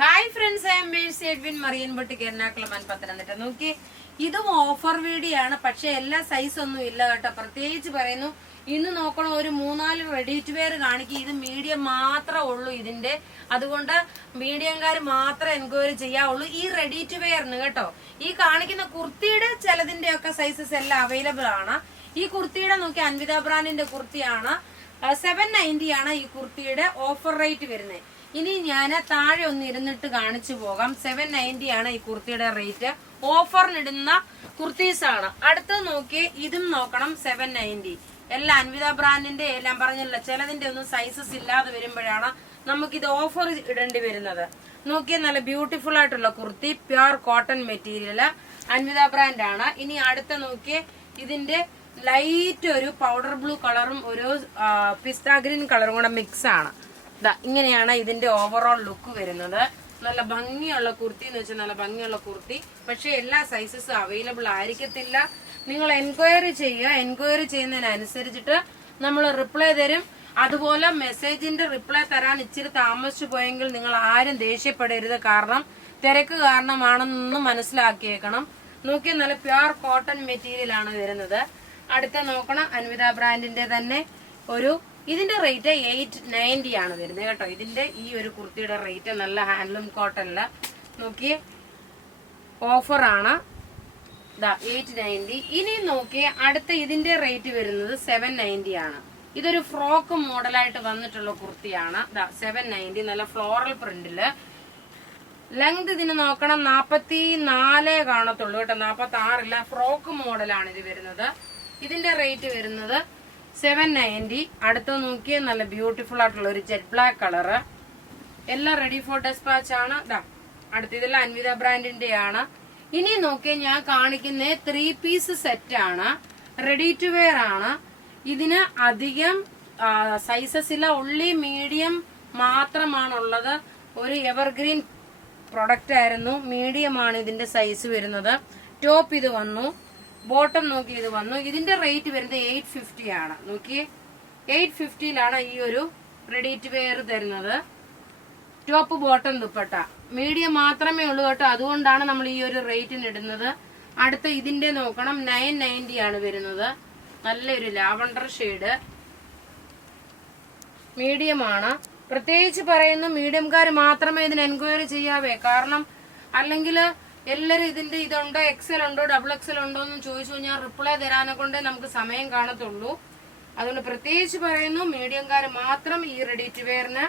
Hi friends, I M Edwin marine boutique Ernakulam Pathanamthitta. നോക്കി, ഇതും offer video ആണ്. പക്ഷെ എല്ലാ സൈസ് ഒന്നും ഇല്ല കേട്ടോ. പ്രത്യേകിച്ച് പറയുന്നു, ഇന്ന് നോക്കണം, ഒരു 3-4 റെഡി ടു വെയർ കാണിക്കും. ഇത് മീഡിയം മാത്രമേ ഉള്ളൂ ഇതിന്റെ. അതുകൊണ്ട് മീഡിയംകാർ മാത്രമേ എൻക്വയറി ചെയ്യാവുള്ളൂ ഈ റെഡി ടു വെയറിന് കേട്ടോ. ഈ കാണിക്കുന്ന കുർത്തിയുടെ ചിലതിന്റെ ഒക്കെ സൈസസ് എല്ലാം അവൈലബിൾ ആണ്. ഈ കുർത്തിയുടെ നോക്കി, അൻവിത ബ്രാൻഡിന്റെ കുർത്തിയാണ്. 790 ആണ് ഈ കുർത്തിയുടെ ഓഫർ റേറ്റ് വരുന്നത്. ഇനി ഞാൻ താഴെ ഒന്ന് ഇരുന്നിട്ട് കാണിച്ചു പോകാം. 790 ആണ് ഈ കുർത്തിയുടെ റേറ്റ്. ഓഫറിനിടുന്ന കുർത്തീസ് ആണ്. അടുത്തത് നോക്കി, ഇതും നോക്കണം 790. എല്ലാം അൻവിത ബ്രാൻഡിന്റെ എല്ലാം പറഞ്ഞല്ലോ. ചിലതിന്റെ ഒന്നും സൈസസ് ഇല്ലാതെ വരുമ്പോഴാണ് നമുക്കിത് ഓഫർ ഇടേണ്ടി വരുന്നത്. നോക്കിയാൽ നല്ല ബ്യൂട്ടിഫുൾ ആയിട്ടുള്ള kurti, pure cotton material, Anvitha brand ആണ്. ഇനി അടുത്ത നോക്കിയേ, ഇതിന്റെ ലൈറ്റ് ഒരു പൗഡർ ബ്ലൂ കളറും ഒരു പിസ്ത ഗ്രീൻ കളറും കൂടെ മിക്സ് ആണ്. ഇങ്ങനെയാണ് ഇതിന്റെ ഓവറോൾ ലുക്ക് വരുന്നത്. നല്ല ഭംഗിയുള്ള കുർത്തി എന്ന് വെച്ചാൽ നല്ല ഭംഗിയുള്ള കുർത്തി. പക്ഷെ എല്ലാ സൈസസും അവൈലബിൾ ആയിരിക്കത്തില്ല. നിങ്ങൾ എൻക്വയറി ചെയ്യുക. എൻക്വയറി ചെയ്യുന്നതിനനുസരിച്ചിട്ട് നമ്മൾ റിപ്ലൈ തരും. അതുപോലെ മെസ്സേജിന്റെ റിപ്ലൈ തരാൻ ഇച്ചിരി താമസിച്ചു പോയെങ്കിൽ നിങ്ങൾ ആരും ദേഷ്യപ്പെടരുത്. കാരണം തിരക്ക് കാരണമാണെന്ന് മനസ്സിലാക്കിയേക്കണം. നോക്കിയാൽ നല്ല പ്യുർ കോട്ടൺ മെറ്റീരിയൽ ആണ് വരുന്നത്. അടുത്ത നോക്കണം, അൻവിത ബ്രാൻഡിന്റെ തന്നെ ഒരു, ഇതിന്റെ റേറ്റ് 890 ആണ് വരുന്നത് കേട്ടോ. ഇതിന്റെ ഈ ഒരു കുർത്തിയുടെ റേറ്റ് നല്ല ഹാൻഡ്ലൂം കോട്ടണില് നോക്കിയേ, ഓഫർ ആണ്. 890. ഇനി നോക്കിയേ, അടുത്ത ഇതിന്റെ റേറ്റ് വരുന്നത് 790 ആണ്. ഇതൊരു ഫ്രോക്ക് മോഡലായിട്ട് വന്നിട്ടുള്ള കുർത്തിയാണ്. 790, നല്ല ഫ്ലോറൽ പ്രിന്റില്. ലെങ്ത് ഇതിന് നോക്കണം 44 കാണത്തുള്ളൂ കേട്ടോ, 46 ഫ്രോക്ക് മോഡലാണ് ഇത് വരുന്നത്. ഇതിന്റെ റേറ്റ് വരുന്നത് 790. അടുത്ത നോക്കിയാൽ നല്ല ബ്യൂട്ടിഫുൾ ആയിട്ടുള്ള ഒരു ജെറ്റ് ബ്ലാക്ക് കളറ്. എല്ലാം റെഡി ഫോർ ഡെസ്പാച്ച് ആണ്. അടുത്ത ഇതെല്ലാം അൻവിത ബ്രാൻഡിന്റെ ആണ്. ഇനി നോക്കിയാൽ ഞാൻ കാണിക്കുന്ന 3 പീസ് സെറ്റ് ആണ്. റെഡി ടു വെയർ ആണ്. ഇതിന് അധികം സൈസസ് ഇല്ല, ഉള്ളി മീഡിയം മാത്രമാണുള്ളത്. ഒരു എവർഗ്രീൻ പ്രൊഡക്റ്റ് ആയിരുന്നു. മീഡിയം ആണ് ഇതിന്റെ സൈസ് വരുന്നത്. ടോപ്പ് ഇത് വന്നു, ബോട്ടം നോക്കി ഇത് വന്നു. ഇതിന്റെ റേറ്റ് വരുന്നത് 850 ആണ്. നോക്കിയേ, 850ലാണ് ഈ ഒരു റെഡി ടു വെയർ തരുന്നത്. ടോപ്പ് ബോട്ടം ദുപ്പട്ട മീഡിയം മാത്രമേ ഉള്ളൂ കേട്ടോ. അതുകൊണ്ടാണ് നമ്മൾ ഈ ഒരു റേറ്റിന് ഇടുന്നത്. അടുത്ത ഇതിന്റെ നോക്കണം 990 ആണ് വരുന്നത്. നല്ലൊരു ലാവണ്ടർ ഷെയ്ഡ്, മീഡിയം ആണ്. പ്രത്യേകിച്ച് പറയുന്നു, മീഡിയംകാർ മാത്രമേ ഇതിന് എൻക്വയറി ചെയ്യാവേ. കാരണം അല്ലെങ്കിൽ എല്ലാരും ഇതിന്റെ ഇതുണ്ടോ, എക്സൽ ഉണ്ടോ, ഡബിൾ എക്സൽ ഉണ്ടോ എന്ന് ചോദിച്ചു കഴിഞ്ഞാൽ റിപ്ലൈ തരാനെ കൊണ്ടേ നമുക്ക് സമയം കാണത്തുള്ളൂ. അതുകൊണ്ട് പ്രത്യേകിച്ച് പറയുന്നു, മീഡിയംകാർ മാത്രം ഈ റെഡി ടു വെയറിന്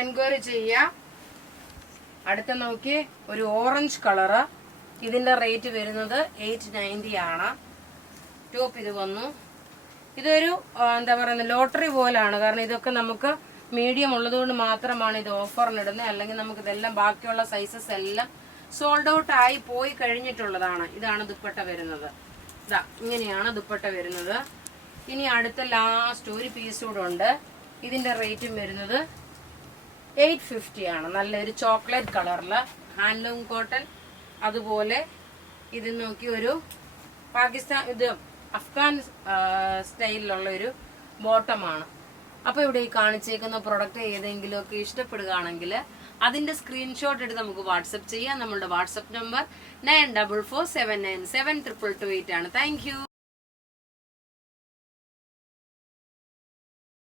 എൻക്വയറി ചെയ്യുക. അടുത്ത നോക്കി, ഒരു ഓറഞ്ച് കളറ്. ഇതിന്റെ റേറ്റ് വരുന്നത് 890 ആണ്. ടോപ്പ് ഇത് വന്നു. ഇതൊരു എന്താ പറയുന്നത്, ലോട്ടറി പോലാണ്. കാരണം ഇതൊക്കെ നമുക്ക് മീഡിയം ഉള്ളതുകൊണ്ട് മാത്രമാണ് ഇത് ഓഫറിനിടുന്നത്. അല്ലെങ്കിൽ നമുക്ക് ഇതെല്ലാം ബാക്കിയുള്ള സൈസസ് എല്ലാം സോൾഡ് ഔട്ട് ആയി പോയി കഴിഞ്ഞിട്ടുള്ളതാണ്. ഇതാണ് ദുപ്പട്ട വരുന്നത്. ഇങ്ങനെയാണ് ദുപ്പട്ട വരുന്നത്. ഇനി അടുത്ത ലാസ്റ്റ് ഒരു പീസ് കൂടെ ഉണ്ട്. ഇതിന്റെ റേറ്റും വരുന്നത് 850 ആണ്. നല്ലൊരു ചോക്ലേറ്റ് കളറില് ഹാൻഡ്ലൂം കോട്ടൺ. അതുപോലെ ഇത് നോക്കി ഒരു പാകിസ്ഥാൻ, ഇത് അഫ്ഗാൻ സ്റ്റൈലിലുള്ള ഒരു ബോട്ടമാണ്. അപ്പൊ ഇവിടെ ഈ കാണിച്ചേക്കുന്ന പ്രൊഡക്റ്റ് ഏതെങ്കിലും ഒക്കെ ഇഷ്ടപ്പെടുകയാണെങ്കിൽ അതിന്റെ സ്ക്രീൻഷോട്ട് എടുത്ത് നമുക്ക് വാട്സപ്പ് ചെയ്യാം. നമ്മളുടെ വാട്സപ്പ് നമ്പർ 9447972228 ആണ്. Thank you.